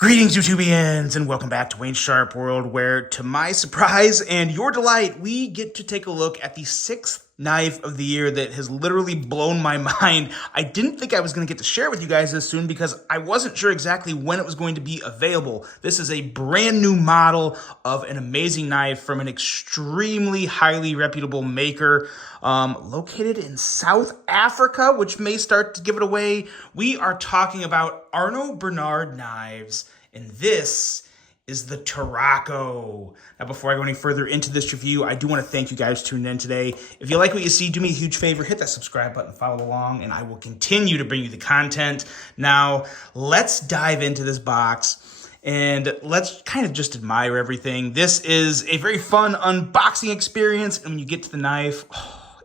Greetings, YouTubians, and welcome back to Wayne Sharp World, where, to my surprise and your delight, we get to take a look at the sixth knife of the year that has literally blown my mind. I didn't think I was going to get to share it with you guys this soon because I wasn't sure exactly when it was going to be available. This is a brand new model of an amazing knife from an extremely highly reputable maker located in South Africa, which may start to give it away. We are talking about Arno Bernard knives, and this is the Turaco. Now, before I go any further into this review, I do want to thank you guys tuning in today. If you like what you see, do me a huge favor, hit that subscribe button, follow along, and I will continue to bring you the content. Now, let's dive into this box, and let's kind of just admire everything. This is a very fun unboxing experience, and when you get to the knife,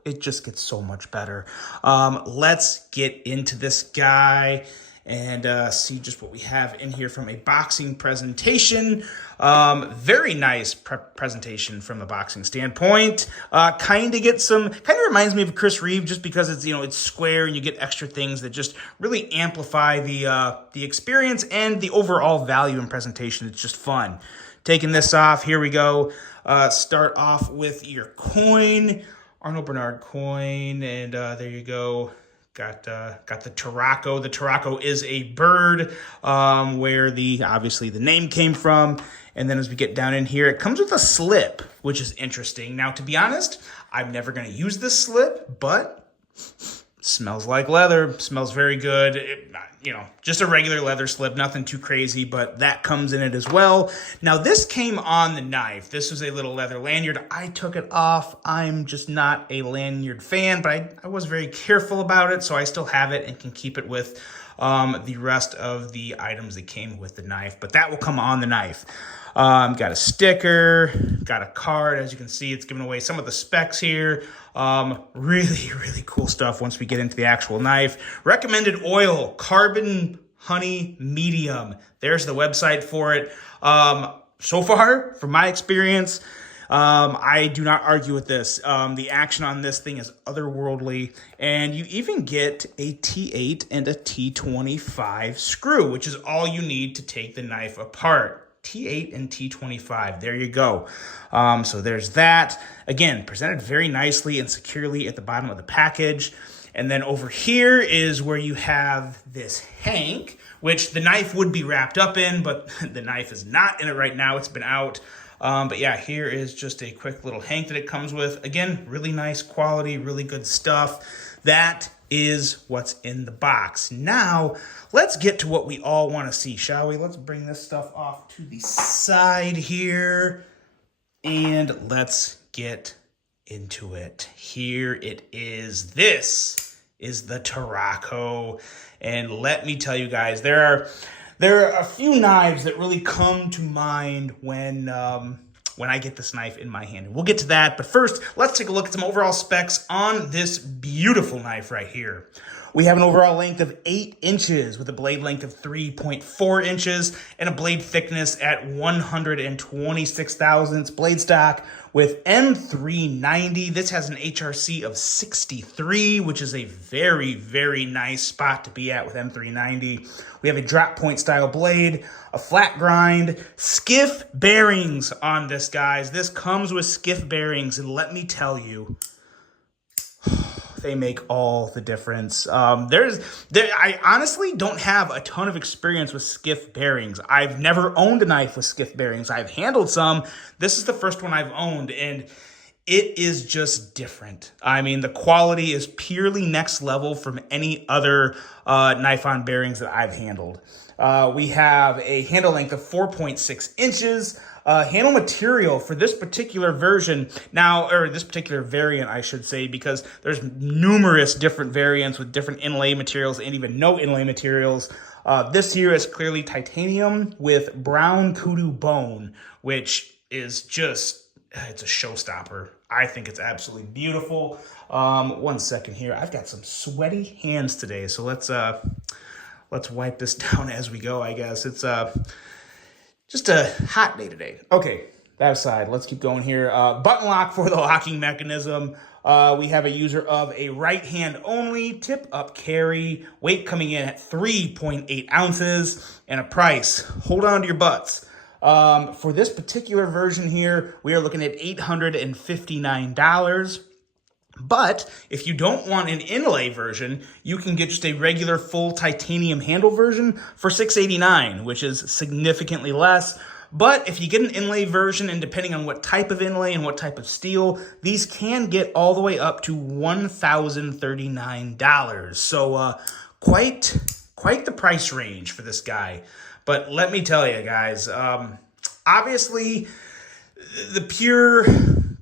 it just gets so much better. Let's get into this guy and see just what we have in here from a boxing presentation. Very nice presentation from a boxing standpoint. Kind of reminds me of Chris Reeve just because it's, it's square and you get extra things that just really amplify the experience and the overall value in presentation. It's just fun. Taking this off, here we go. Start off with your coin, Arno Bernard coin, and there you go. Got the Turaco. The Turaco is a bird where obviously the name came from. And then as we get down in here, it comes with a slip, which is interesting. Now, to be honest, I'm never going to use this slip, but smells like leather. Smells very good. Just a regular leather slip, nothing too crazy, but that comes in it as well. Now, this came on the knife. This was a little leather lanyard. I took it off. I'm just not a lanyard fan, but I was very careful about it, so I still have it and can keep it with the rest of the items that came with the knife, but that will come on the knife. Got a sticker, got a card. As you can see, it's giving away some of the specs here. Really, really cool stuff once we get into the actual knife. Recommended oil, carbon honey medium. There's the website for it. So far, from my experience, I do not argue with this. The action on this thing is otherworldly, and you even get a T8 and a T25 screw, which is all you need to take the knife apart. T8 and T25, there you go. So there's that. Again, presented very nicely and securely at the bottom of the package. And then over here is where you have this hank, which the knife would be wrapped up in, but the knife is not in it right now. It's been out. But yeah, here is just a quick little hank that it comes with. Again, really nice quality, really good stuff. That is what's in the box. Now, let's get to what we all want to see, shall we? Let's bring this stuff off to the side here, and let's get into it. Here it is. This is the Turaco, and let me tell you guys, there are a few knives that really come to mind when I get this knife in my hand. We'll get to that, but first, let's take a look at some overall specs on this beautiful knife right here. We have an overall length of 8 inches with a blade length of 3.4 inches and a blade thickness at 126 thousandths blade stock with M390. This has an HRC of 63, which is a very, very nice spot to be at with M390. We have a drop point style blade, a flat grind, skiff bearings on this, guys. This comes with skiff bearings, and let me tell you, they make all the difference. I honestly don't have a ton of experience with skiff bearings. I've never owned a knife with skiff bearings. I've handled some. This is the first one I've owned, and it is just different. I mean, the quality is purely next level from any other knife-on bearings that I've handled. We have a handle length of 4.6 inches. Handle material for this particular version now, or this particular variant, I should say, because there's numerous different variants with different inlay materials and even no inlay materials. This here is clearly titanium with brown kudu bone, which is just, it's a showstopper. I think it's absolutely beautiful. 1 second here. I've got some sweaty hands today, so let's wipe this down as we go, I guess. It's just a hot day today. Okay, that aside, let's keep going here. Button lock for the locking mechanism. We have a user of a right hand only, tip up carry, weight coming in at 3.8 ounces, and a price. Hold on to your butts. For this particular version here, we are looking at $859. But if you don't want an inlay version, you can get just a regular full titanium handle version for $689, which is significantly less. But if you get an inlay version, and depending on what type of inlay and what type of steel, these can get all the way up to $1,039. So quite the price range for this guy. But let me tell you guys, obviously the pure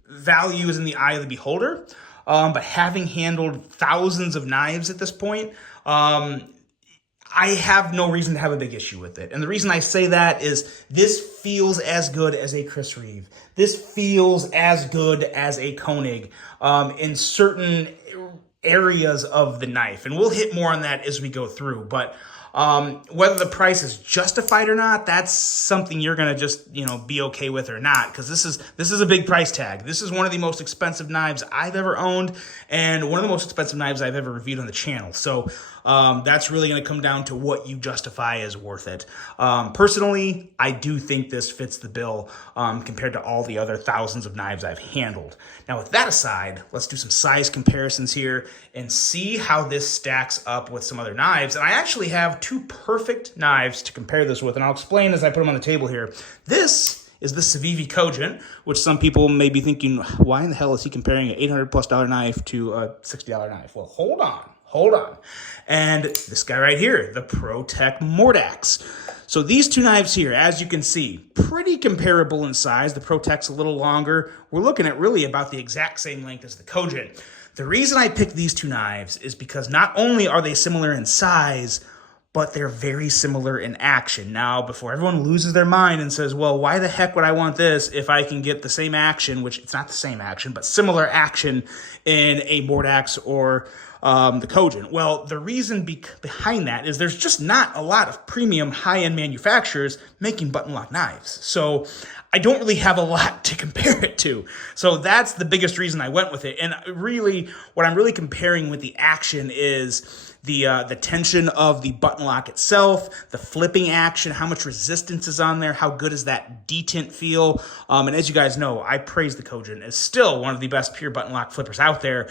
value is in the eye of the beholder. But having handled thousands of knives at this point, I have no reason to have a big issue with it. And the reason I say that is this feels as good as a Chris Reeve. This feels as good as a Koenig in certain areas of the knife. And we'll hit more on that as we go through. But whether the price is justified or not, that's something you're going to just, be okay with or not, because this is a big price tag. This is one of the most expensive knives I've ever owned and one of the most expensive knives I've ever reviewed on the channel. So that's really going to come down to what you justify as worth it. Personally, I do think this fits the bill compared to all the other thousands of knives I've handled. Now, with that aside, let's do some size comparisons here and see how this stacks up with some other knives. And I actually have two perfect knives to compare this with, and I'll explain as I put them on the table here. This is the Civivi Kojin, which some people may be thinking, why in the hell is he comparing an $800+ knife to a $60 knife? Well, hold on. And this guy right here, the ProTech Mordax. So these two knives here, as you can see, pretty comparable in size. The ProTech's a little longer. We're looking at really about the exact same length as the Kojin. The reason I picked these two knives is because not only are they similar in size, but they're very similar in action. Now, before everyone loses their mind and says, well, why the heck would I want this if I can get the same action, which it's not the same action, but similar action in a Mordax or the Kojin? Well, the reason behind that is there's just not a lot of premium high-end manufacturers making button lock knives. So I don't really have a lot to compare it to. So that's the biggest reason I went with it. And really, what I'm really comparing with the action is the tension of the button lock itself, the flipping action, how much resistance is on there, how good is that detent feel. And as you guys know, I praise the Kojin. It's still one of the best pure button lock flippers out there.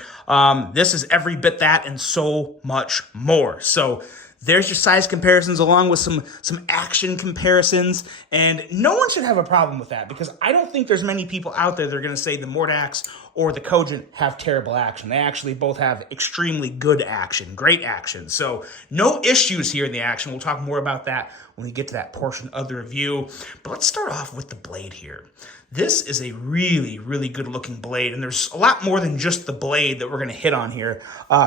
This is every bit that and so much more. So there's your size comparisons along with some action comparisons, and no one should have a problem with that because I don't think there's many people out there that are going to say the Mordax or the Kojin have terrible action. They actually both have extremely good action, great action. So no issues here in the action. We'll talk more about that when we get to that portion of the review. But let's start off with the blade here. This is a really, really good looking blade, and there's a lot more than just the blade that we're going to hit on here.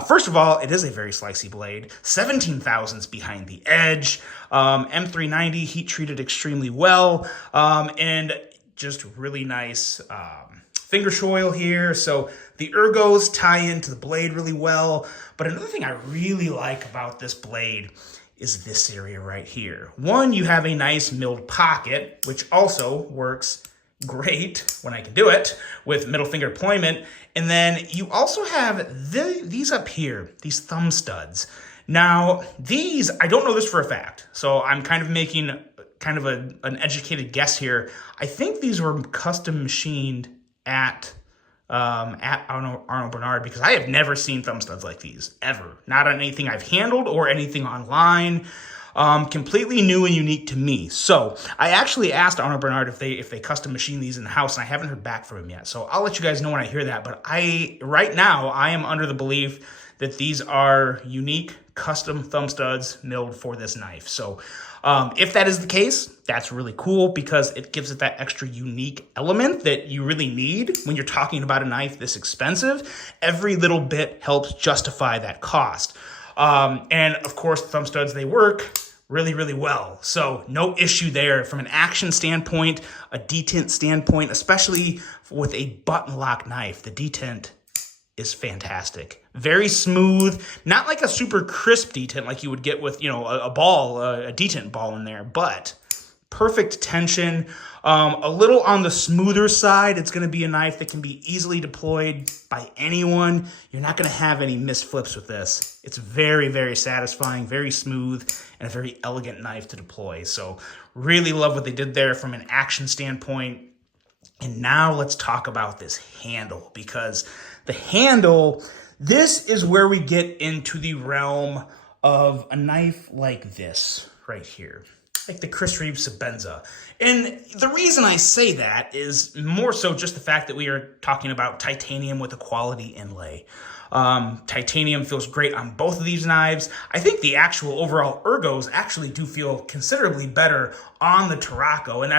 First of all, it is a very slicey blade, 17 thousandths behind the edge, M390 heat treated extremely well, and just really nice finger choil here. So the ergos tie into the blade really well. But another thing I really like about this blade is this area right here. One, you have a nice milled pocket, which also works great when I can do it with middle finger deployment. And then you also have these up here, these thumb studs. Now, these, I don't know this for a fact, so I'm kind of making an educated guess here. I think these were custom machined at Arnold Bernard, because I have never seen thumb studs like these, ever. Not on anything I've handled or anything online. Completely new and unique to me. So I actually asked Arnold Bernard if they custom machine these in the house, and I haven't heard back from him yet. So I'll let you guys know when I hear that. But right now I am under the belief that these are unique custom thumb studs milled for this knife. So if that is the case, that's really cool because it gives it that extra unique element that you really need when you're talking about a knife this expensive. Every little bit helps justify that cost. And of course, the thumb studs, they work really, really well. So no issue there from an action standpoint, a detent standpoint, especially with a button lock knife. The detent is fantastic. Very smooth, not like a super crisp detent like you would get with, a ball, a detent ball in there, but perfect tension. A little on the smoother side. It's going to be a knife that can be easily deployed by anyone. You're not going to have any misflips with this. It's very, very satisfying, very smooth, and a very elegant knife to deploy. So really love what they did there from an action standpoint. And now let's talk about this handle, because the handle, this is where we get into the realm of a knife like this right here, like the Chris Reeve Sebenza. And the reason I say that is more so just the fact that we are talking about titanium with a quality inlay. Titanium feels great on both of these knives. I think the actual overall ergos actually do feel considerably better on the Tarraco, and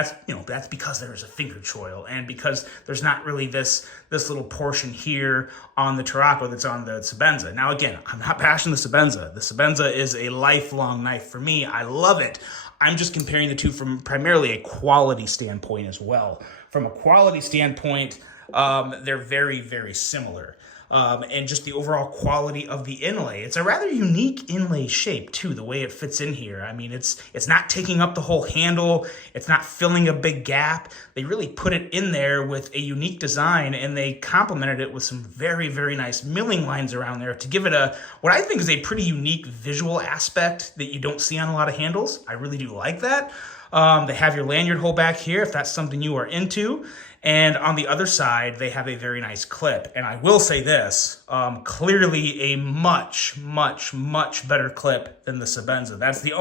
that's because there is a finger choil and because there's not really this little portion here on the Tarraco that's on the Sebenza. Now again, I'm not bashing the Sebenza. The Sebenza is a lifelong knife for me. I love it. I'm just comparing the two from primarily a quality standpoint as well. From a quality standpoint, they're very, very similar. And just the overall quality of the inlay. It's a rather unique inlay shape too, the way it fits in here. I mean, it's not taking up the whole handle. It's not filling a big gap. They really put it in there with a unique design, and they complemented it with some very, very nice milling lines around there to give it what I think is a pretty unique visual aspect that you don't see on a lot of handles. I really do like that. They have your lanyard hole back here if that's something you are into. And on the other side, they have a very nice clip. And I will say this, clearly a much, much, much better clip than the Sebenza. That's the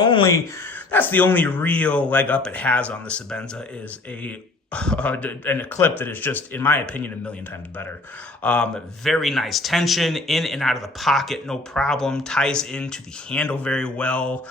only real leg up it has on the Sebenza is a clip that is just, in my opinion, a million times better. Very nice tension in and out of the pocket, no problem. Ties into the handle very well.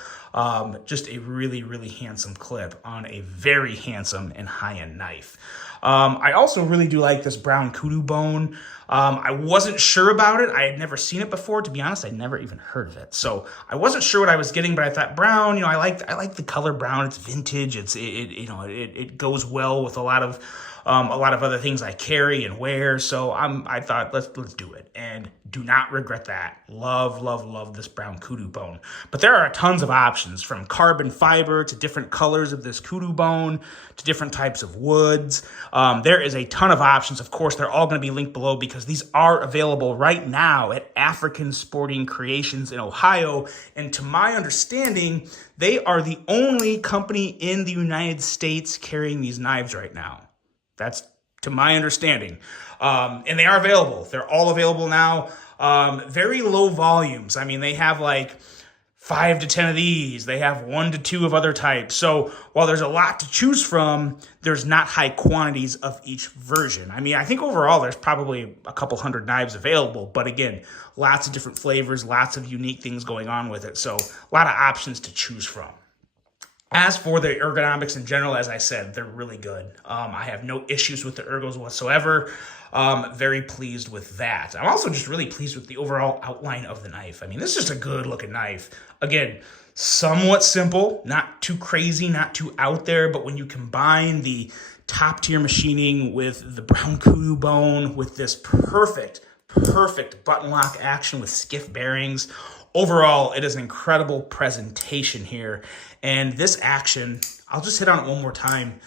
Just a really, really handsome clip on a very handsome and high-end knife. I also really do like this brown kudu bone. I wasn't sure about it. I had never seen it before. To be honest, I'd never even heard of it. So I wasn't sure what I was getting, but I thought brown, I like the color brown. It's vintage. It goes well with a lot of other things I carry and wear. So I thought, let's do it, and do not regret that. Love, love, love this brown kudu bone. But there are tons of options, from carbon fiber to different colors of this kudu bone to different types of woods. There is a ton of options. Of course, they're all going to be linked below because these are available right now at African Sporting Creations in Ohio. And to my understanding, they are the only company in the United States carrying these knives right now. That's to my understanding. And they are available. They're all available now. Very low volumes. I mean, they have like 5 to 10 of these. They have 1 to 2 of other types. So while there's a lot to choose from, there's not high quantities of each version. I mean, I think overall there's probably a couple hundred knives available. But again, lots of different flavors, lots of unique things going on with it. So a lot of options to choose from. As for the ergonomics in general, as I said, they're really good. I have no issues with the ergos whatsoever. Very pleased with that. I'm also just really pleased with the overall outline of the knife. I mean, this is just a good looking knife. Again, somewhat simple, not too crazy, not too out there, but when you combine the top tier machining with the brown kudu bone, with this perfect button lock action with skiff bearings, overall, it is an incredible presentation here. And this action, I'll just hit on it one more time.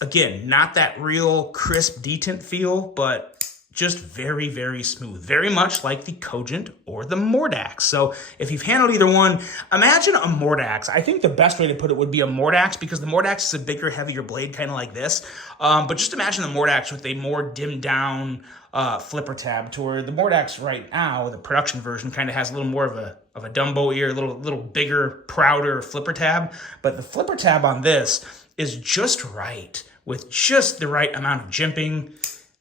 Again, not that real crisp detent feel, but just very, very smooth. Very much like the Kogent or the Mordax. So if you've handled either one, imagine a Mordax. I think the best way to put it would be a Mordax, because the Mordax is a bigger, heavier blade, kind of like this. But just imagine the Mordax with a more dimmed down flipper tab, to where the Mordax right now, the production version, kind of has a little more of a Dumbo ear, a little bigger, prouder flipper tab. But the flipper tab on this is just right, with just the right amount of jimping.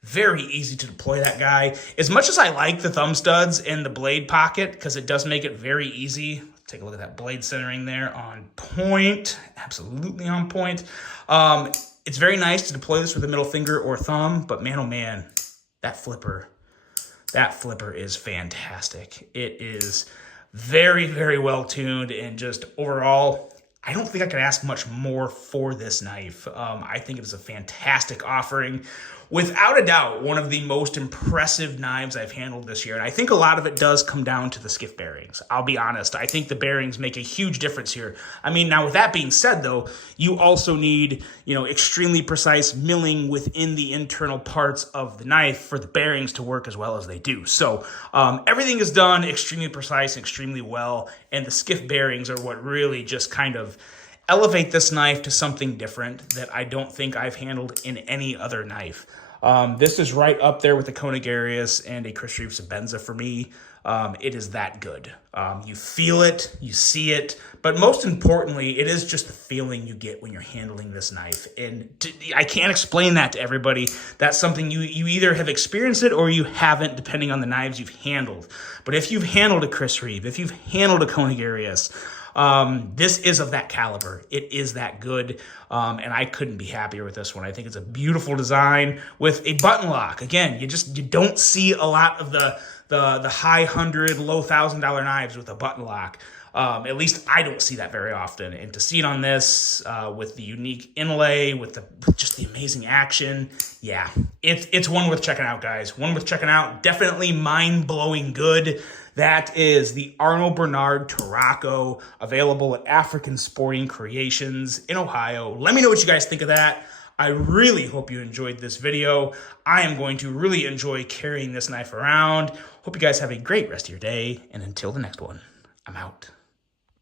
Very easy to deploy that guy. As much as I like the thumb studs in the blade pocket, because it does make it very easy. Take a look at that blade centering there, on point. Absolutely on point. It's very nice to deploy this with a middle finger or thumb, but man, oh man, that flipper is fantastic. It is very, very well tuned, and just overall, I don't think I could ask much more for this knife. I think it is a fantastic offering. without a doubt, one of the most impressive knives I've handled this year. And I think a lot of it does come down to the skiff bearings. I'll be honest. I think the bearings make a huge difference here. I mean, now with that being said, though, you also need, extremely precise milling within the internal parts of the knife for the bearings to work as well as they do. So everything is done extremely precise, extremely well. And the skiff bearings are what really just kind of elevate this knife to something different that I don't think I've handled in any other knife. This is right up there with the Koenig Arius and a Chris Reeve Sebenza for me. It is that good. You feel it, you see it, but most importantly, it is just the feeling you get when you're handling this knife. And I can't explain that to everybody. That's something you either have experienced it or you haven't, depending on the knives you've handled. But if you've handled a Chris Reeve, if you've handled a Koenig Arius, this is of that caliber. It is that good, and I couldn't be happier with this one. I think it's a beautiful design with a button lock. Again, you don't see a lot of the high $100,000, low $1,000 knives with a button lock. At least I don't see that very often. And to see it on this with the unique inlay, with just the amazing action, yeah, it's one worth checking out, guys. One worth checking out. Definitely mind-blowing good. That is the Arnold Bernard Turaco, available at African Sporting Creations in Ohio. Let me know what you guys think of that. I really hope you enjoyed this video. I am going to really enjoy carrying this knife around. Hope you guys have a great rest of your day, and until the next one, I'm out.